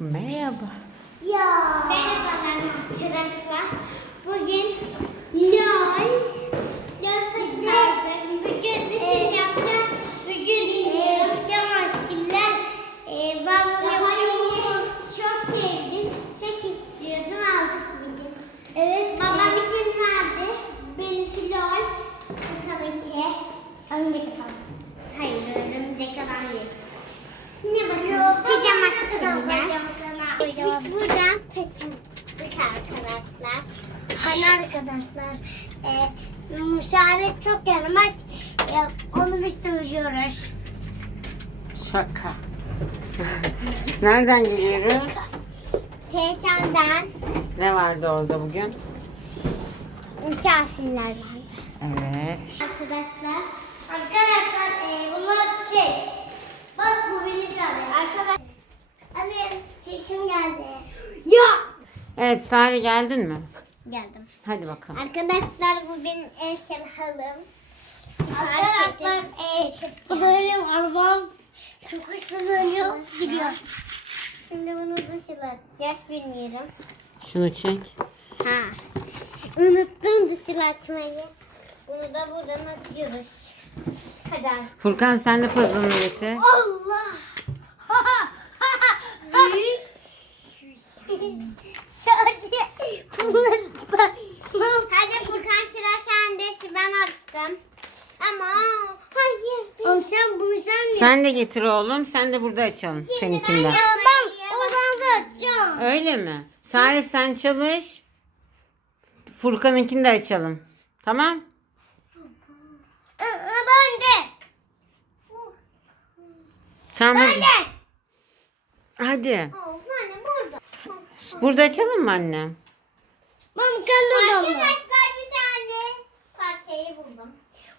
Merhaba. Ya. Merhabalar arkadaşlar. Bugün lol. Lol taşlardı. Bugün bir şey yapacağız. Bugün yapacağım aşkıyla. Ee, ben bunu yapıyorum. Çok sevdim. Çok istiyordum. Aldık bugün. Evet. Babam için verdi. Benimki lol. Bakalım ki. Örümcek adam. Hayır örümcek adam değil. Ne bakın? Biz buradan taşındık arkadaşlar. Hani arkadaşlar e, müşaret çok yaramaz. E, onu biz dövüyoruz. Şaka. Nereden geliyoruz? Teyzemden Ne vardı orada bugün? misafirler vardı. Evet. Arkadaşlar. Arkadaşlar e, bunlar şey. Bak bu benim canım. Arkadaşlar. Anne şişim geldi. Ya. Evet Sare geldin mi? Geldim. Hadi bakalım. Arkadaşlar bu benim en halım. Arkadaşlar e, bu da benim arabam. Çok hızlı dönüyor gidiyor. Şimdi bunu nasıl atacağız bilmiyorum. Şunu çek. Ha. Unuttum dışarı açmayı. Bunu da buradan atıyoruz. Hadi. abi. Furkan sen de puzzle'ını getir. Allah. Bunları. Hadi Furkan sıra sende. Ben açtım. Ama hayır. Oğlum sen bunu sen mi? Sen de getir oğlum. Sen de burada açalım seninkinden. Ben oradan da açacağım. Öyle mi? Sare sen çalış. Furkan'ınkini de açalım. Tamam? Ben de. Tamam Ben hadi. de. Hadi. Of anne burada. Burada açalım mı annem? Ben kendi odamda. Arkadaşlar bir tane parçayı buldum.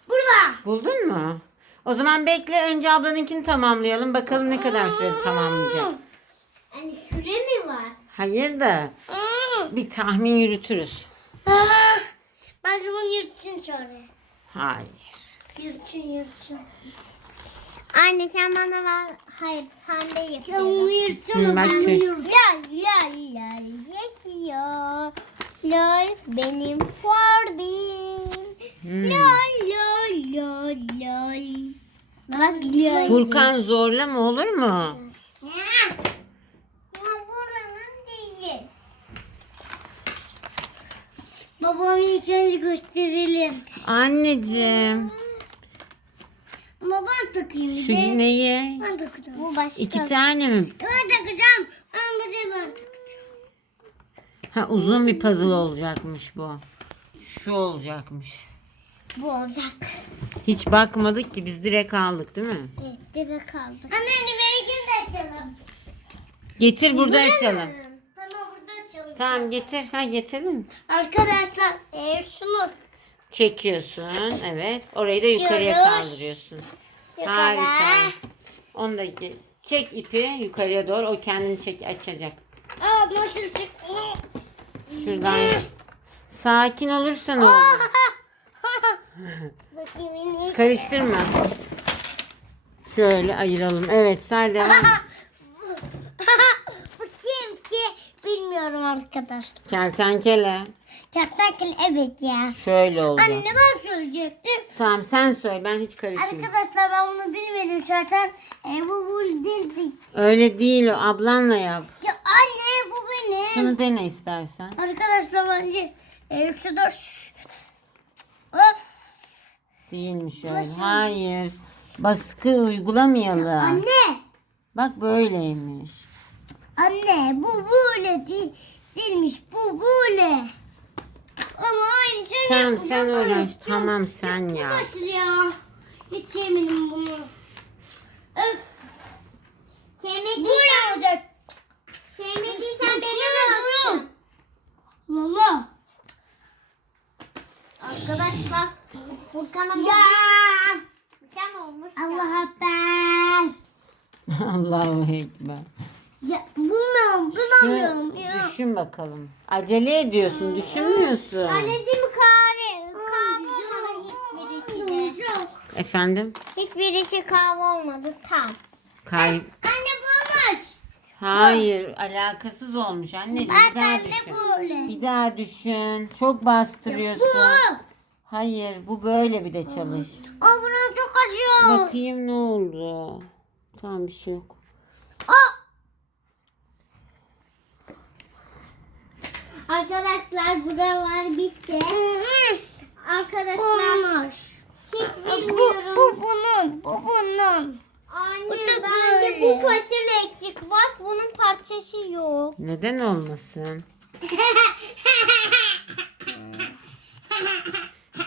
Burada. Buldun mu? O zaman bekle önce ablanınkini tamamlayalım. Bakalım ne kadar sürede tamamlayacak. Hani süre mi var? Hayır da bir tahmin yürütürüz. Ah, Ben bunu yırtın şöyle. Hayır. Yırtın yırtın. Anne sen bana ver. Hayır pembe yapıyorum. Sen bak ben. Lol lol lol yaşıyor. Lol benim Ford'im. Hmm. Lol lol lol lol. Bak lol. Furkan zorlama olur mu? Ya buranın değil. Babamı ilk önce gösterelim. Anneciğim. Ama ben takayım Şu de. neyi? Ben takacağım. Bu başka. İki tane mi? Ben takacağım. Ben bir de ben takacağım. Ha uzun bir puzzle olacakmış bu. Şu olacakmış. Bu olacak. Hiç bakmadık ki biz direkt aldık değil mi? Evet direkt kaldı. Anne hani belki de açalım. Getir burada açalım. Tamam burada açalım. Tamam getir. Ha getirdin mi? Arkadaşlar e, şunu Çekiyorsun. Evet. Orayı da yukarıya kaldırıyorsun. yukarı. Harika. Onu da çek ipi yukarıya doğru. O kendini çek açacak. Aa nasıl çıktı? Şuradan. Sakin olursan iyisi. Karıştırma. Şöyle ayıralım. Evet Sar devam. Bu kim ki bilmiyorum arkadaşlar. Kertenkele. Kertenkele evet ya. Şöyle olacak. Anne ben söyleyecektim. Tamam sen söyle ben hiç karışmıyorum. Arkadaşlar ben bunu bilmedim zaten. E, bu bu değildi. Öyle değil o ablanla yap. Ya anne bu benim. Şunu dene istersen. Arkadaşlar bence e, şu da Of. Değilmiş öyle. Hayır. Baskı uygulamayalım. Anne. Bak böyleymiş. Anne bu böyle değil, değilmiş. Bu böyle. Ama aynı şey Tamam yapacağım. sen uğraş. Tamam sen Bu ya. nasıl ya? Hiç yemedim bunu. Öf. Sevmediysen. Bu ne olacak? Sevmediysen benim olsun. Valla. Arkadaşlar Furkan'a ya. Furkan olmuş. Allah Ekber. Allahu Ekber. Ya. düşün bakalım. Acele ediyorsun. Düşünmüyorsun. Anneciğim kahve. Kahve olmadı hiçbirisi de. Efendim? Hiçbirisi kahve olmadı tam. Kay Anne bulmuş. Hayır alakasız olmuş anneciğim bir daha de düşün. böyle. Bir daha düşün. Çok bastırıyorsun. Bu. Hayır bu böyle bir de çalış. Aa buna çok acıyor. Bakayım ne oldu. Tamam bir şey yok. Aa. Arkadaşlar buralar bitti. Arkadaşlar Olmaz. hiç Bu, bilmiyorum. bu bunun. Bu bunun. Anne bu bence böyle. bu fasulye eksik. Bak bunun parçası yok. Neden olmasın?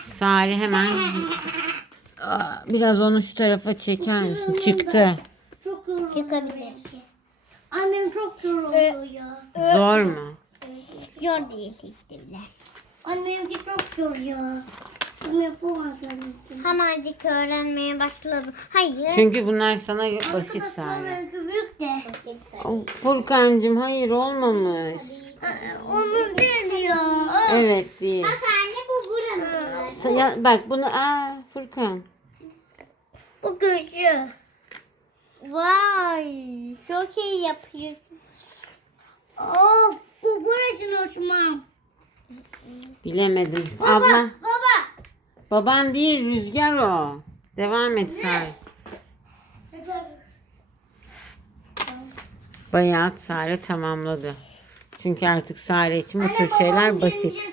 Salih hemen Aa, biraz onu şu tarafa çeker misin? Çıktı. Çok zor. Çıkabilir. Annem çok zor oluyor ya. Zor mu? Zor değil işte bile. Annemki çok zor ya. Bunu yapamaz annem. Hemencik öğrenmeye başladım. Hayır. Çünkü bunlar sana basit benimki büyük de. Furkancığım hayır olmamış. Onun değil ya. Evet değil. Bak anne bu buranın. Sa- ya- bak bunu aa Furkan. Bu güçlü. Vay. Çok iyi yapıyorsun. Of bu burasını hoşuma. Bilemedim. Abla. Baba. Baban değil Rüzgar o. Devam et Salih. Bayağı Sare tamamladı. Çünkü artık Sare için bu tür şeyler basit.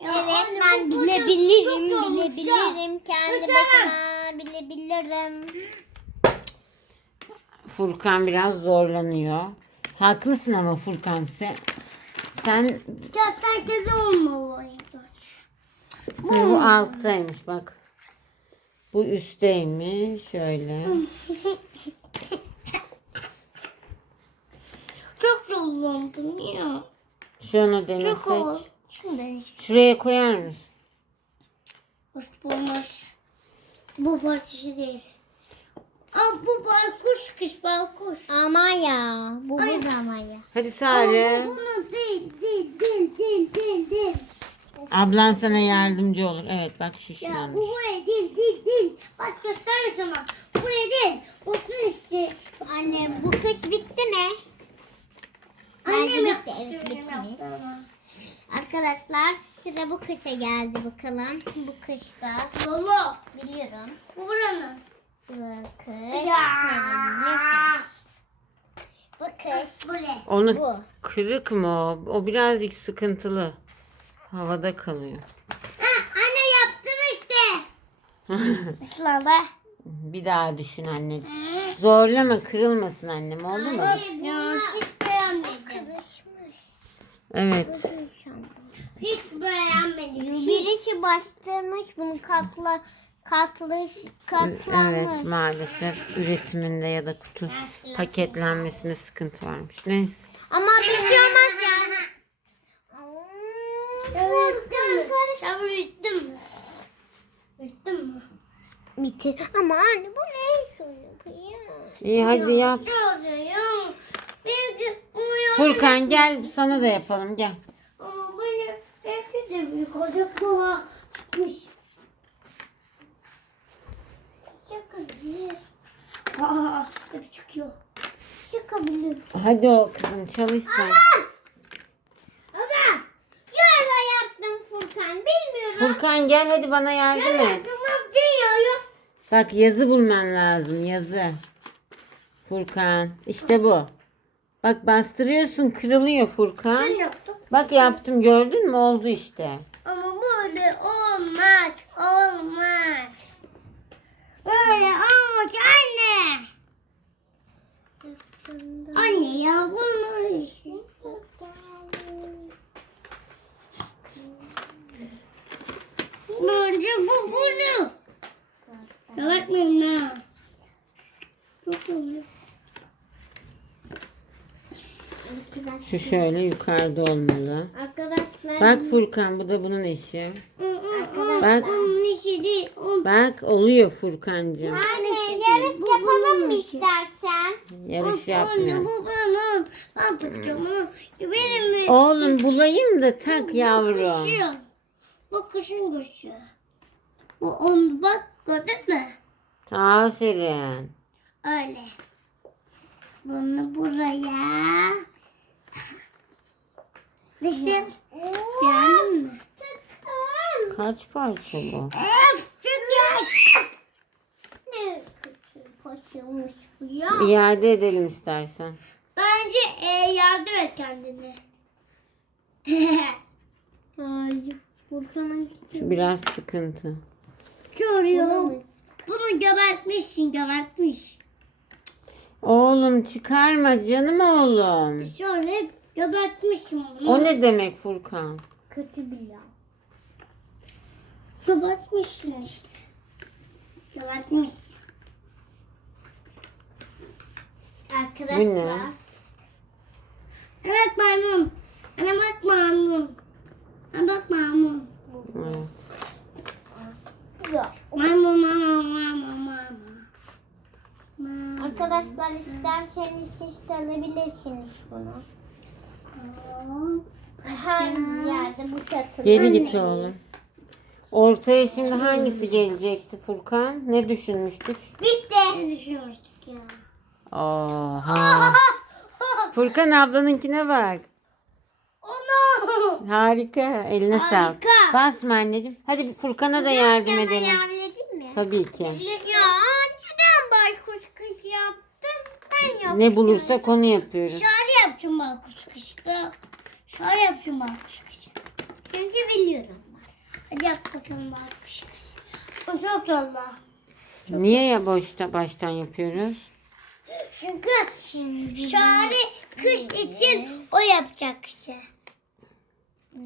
Evet anne, ben burası bilebilirim, bilebilirim. Kendi başıma bilebilirim. Furkan biraz zorlanıyor. Haklısın ama Furkan sen sen Gerçekten kedi olmalı. bu alttaymış bak. Bu üstteymiş şöyle. Çok zorlandım ya. Şunu Çok denesek. Şimdi Şuraya koyar mısın? hoş olmaz. Bu parçası değil. Aa, bu baykuş kış baykuş. Ama ya. Bu burada ama ya. Hadi Sare. Bunu değil değil değil değil değil değil. Ablan sana yardımcı olur. Evet bak Ya şişlenmiş. bu buraya değil değil değil. Bak göster sana. Buraya değil. Olsun işte. Anne bu kış bitti mi? Bence Annem bitti. yaptı. Evet Annem bitmiş. yaptı ama. Arkadaşlar sıra bu kışa geldi bakalım. Bu kışta Baba biliyorum. bu buranın. Bu kış. Ya. Bu kış. Böyle. Onu Bu. kırık mı o? O birazcık sıkıntılı. Havada kalıyor. Ha, anne yaptım işte. Islada. Bir daha düşün anneciğim. Zorlama kırılmasın annem oldu mu? Ya hiç beğenmedim. Evet. Hiç beğenmedim. Birisi bastırmış bunu katla katlış katlanmış. Evet maalesef üretiminde ya da kutu paketlenmesinde sıkıntı varmış. Neyse. Ama bir şey olmaz yani. Büyüttüm mü? Büyüttün mü? Bitir. Ama anne bu ne çocuk ya? İyi hadi yap. Bir. Furkan gel sana da yapalım gel. Ama benim belki de olacak doğa çıkmış. Çıkabilir. Aa, hep çıkıyor. Çıkabilir. Hadi o kızım çalış sen. Baba. Yorla yaptım Furkan. Bilmiyorum. Furkan gel hadi bana yardım et. Dünyayı. Bak yazı bulman lazım yazı. Furkan işte bu. Bak bastırıyorsun kırılıyor Ben Furkan. yaptım. Bak yaptım gördün mü oldu işte. Ama böyle olmaz. Olmaz. Böyle olmaz anne. Anne ya bunu Bence bu bunu. Kapatmayayım ha. Çok oluyor. Şu şöyle yukarıda olmalı. Arkadaşlar. Bak Furkan bu da bunun eşi. Bak Onun işi değil. Bak oluyor Furkancığım. Anne yarış yapalım mı istersen? Yarış yapmıyor. bu benim. Ben tutacağım. ha. Benim mi? Oğlum bulayım da tak yavrum. Kuşum. Bu kuşun kuşu. Bu onu bak gördün mü? Aferin. Öyle. Bunu buraya. Nasıl? Beğendin mi? Kaç parça bu? Öf çok iyi. Ne kötü bu ya. İade edelim istersen. Bence e, yardım et kendine. Hayır. Biraz sıkıntı. Çoruyor. Bunu gebertmişsin gebertmiş. Oğlum çıkarma canım oğlum. Şöyle gebertmişsin bunu. O ne demek Furkan? kötü bir ya. Gebertmişsin işte. Gebertmişsin. Arkadaşlar. Bu ne? Evet maymun. Ana bak maymun. Ana bak maymun. Evet. Maymun maymun maymun. Maymun. Arkadaşlar isterseniz siz de alabilirsiniz bunu. Her yerde bu çatıda. Geri git oğlum. Ortaya şimdi hangisi gelecekti Furkan? Ne düşünmüştük? Bitti. Ne düşünmüştük ya? Oha. Furkan ablanınkine bak. Onu. Harika. Eline sağlık. Harika. Basma anneciğim. Hadi yardım da yardım Sana edelim. yardım edeyim mi? Tabii ki. Ya neden başkuş kış yaptın? Ben yaptım. Ne bulursak onu yapıyoruz. Şöyle yapacağım bak kuş kışta. Şöyle yapacağım bak kuş kışta. Çünkü biliyorum. Hadi yap bakalım bak kuş kışta. O çok yolla. Niye ya boşta baştan yapıyoruz? Çünkü şöyle kış için o yapacak işte.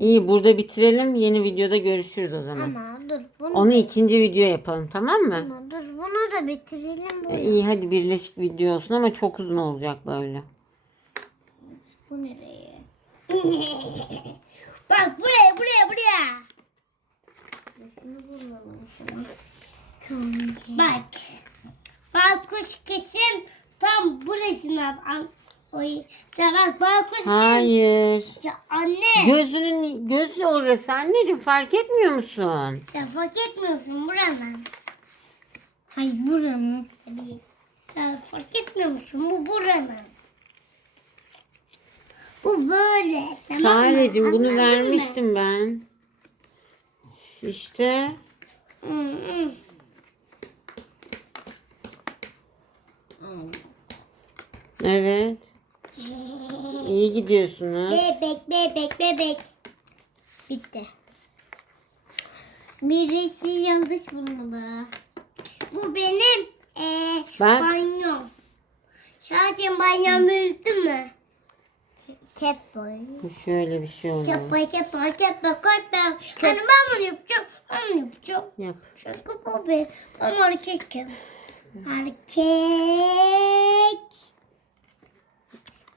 İyi burada bitirelim. Yeni videoda görüşürüz o zaman. Ama dur bunu, Onu ikinci video yapalım tamam mı? ama dur bunu da bitirelim. Bu, E, iyi hadi birleşik video olsun ama çok uzun olacak böyle. bu nereye? Bak buraya buraya buraya. Bak. Bak kuş kışın tam burasına al. Oy. Bak bak kuş kışın. Hayır. Ya anne. Gözünün gözü orası anneciğim fark etmiyor musun? sen fark etmiyorsun buranın. Hayır buranın. Tabii. Sen fark etmiyor musun? Bu buranın. Bu böyle. Tamam? Sarecim bunu Anladın mı? vermiştim ben. İşte Hı, hı. Evet. İyi gidiyorsunuz. Bebek bebek bebek. Bitti. Birisi yanlış bulmalı. Bu benim eee Bak. banyom. Şahsen banyom büyüttü mü? Boy. Şöyle bir şey oluyor. Çapa çapa çapa çapa. Hani ben bunu yapacağım. Ben bunu yapacağım. Yap. Şaka bu be. Ben erkekim. Erkek.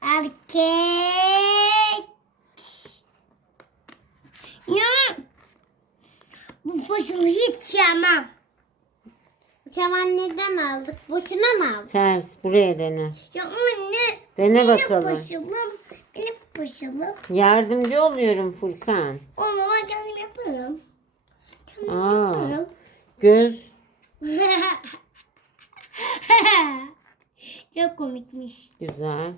Erkek. Ya. Bu başını hiç yemem. Kemal neden aldık? Boşuna mı aldık? Ters buraya dene. Ya anne. Dene benim bakalım. başım. Benim başım. Yardımcı oluyorum Furkan. Ben kendim yaparım. Aa, Yaparım. göz Çok komikmiş. güzel.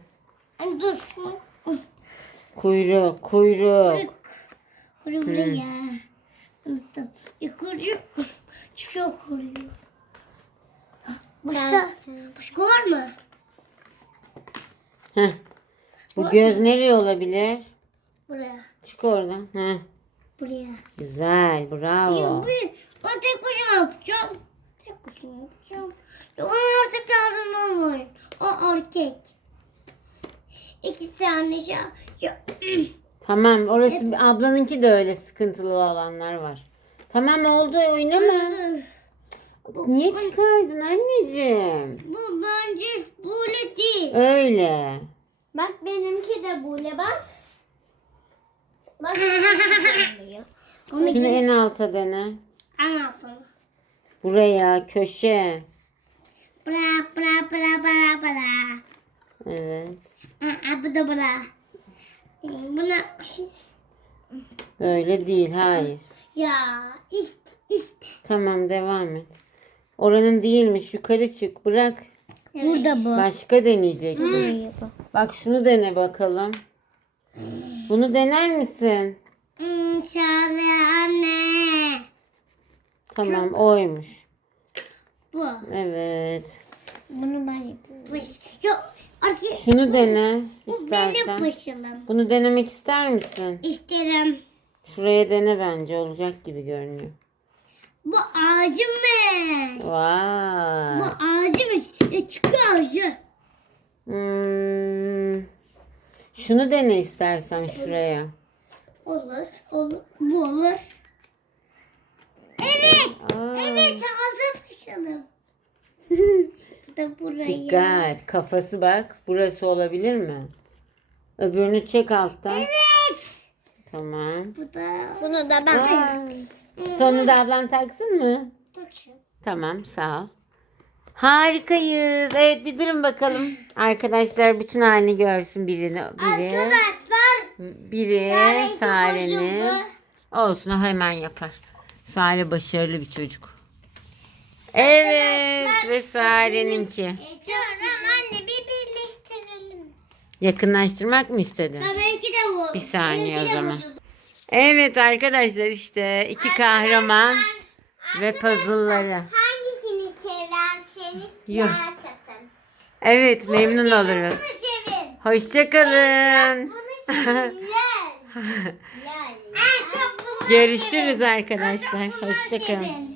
Hani dur şunu. Kuyruk, kuyruk. Kuru buraya. Unuttum. Yukarı. Çok kuruyor. Başka, başka var mı? Heh. Bu göz nereye olabilir? Buraya. Çık oradan. Heh. Buraya. Güzel, bravo. Ya bir, ben tek başıma yapacağım. Tek başıma yapacağım. Ya bana artık yardım olmayın. O erkek. İki tane şey. Tamam, orası ablanınki de öyle sıkıntılı olanlar var. Tamam oldu, oynama. Niye çıkardın anneciğim? Bu bence böyle değil. Öyle. Bak benimki de böyle bak. Bak. Şunu en alta dene. Anlatsana. Buraya, köşe. Bra bra bra bra bra. Evet. Aa, bu da bra. Ee, Buna Böyle değil, hayır. ya işte işte. Tamam, devam et. Oranın değilmiş, yukarı çık, bırak. Burada bu. Başka deneyeceksin. Bak şunu dene bakalım. Bunu dener misin? Hmm, Şale anne. Tamam oymuş. Bu. Evet. Bunu ben yapıyorum. Yok artık Şunu dene bu benim istersen. Bunu denemek ister misin? İsterim. Şuraya dene bence olacak gibi görünüyor. Bu ağacımmış. Bu Vay. ağacımmış. E, çünkü ağacı. Hmm. Şunu dene istersen şuraya. Olur. Olur. Bu olur. Evet. Aa, Evet aldım pışılım. Da buraya. Dikkat. Kafası bak. Burası olabilir mi? Öbürünü çek alttan. Evet. Tamam. Bu da. Bunu da ben Aa, Sonra da ablam taksın mı? Takışım. Tamam sağ ol. Harikayız. Evet bir durun bakalım. Arkadaşlar bütün halini görsün birini. Biri, Arkadaşlar. biri Sare'nin. Olsun o hemen yapar. Sare başarılı bir çocuk. Evet ve Sare'ninki. Diyorum anne bir birleştirelim. Yakınlaştırmak mı istedin? Tabii ki de bu. Bir saniye o zaman. Evet arkadaşlar işte iki kahraman ve puzzle'ları. Hangisini severseniz Yok. like atın. Evet memnun oluruz. Hoşçakalın. Bunu sevin. Lol. Lol. Bunu Görüşürüz arkadaşlar. Hoşçakalın.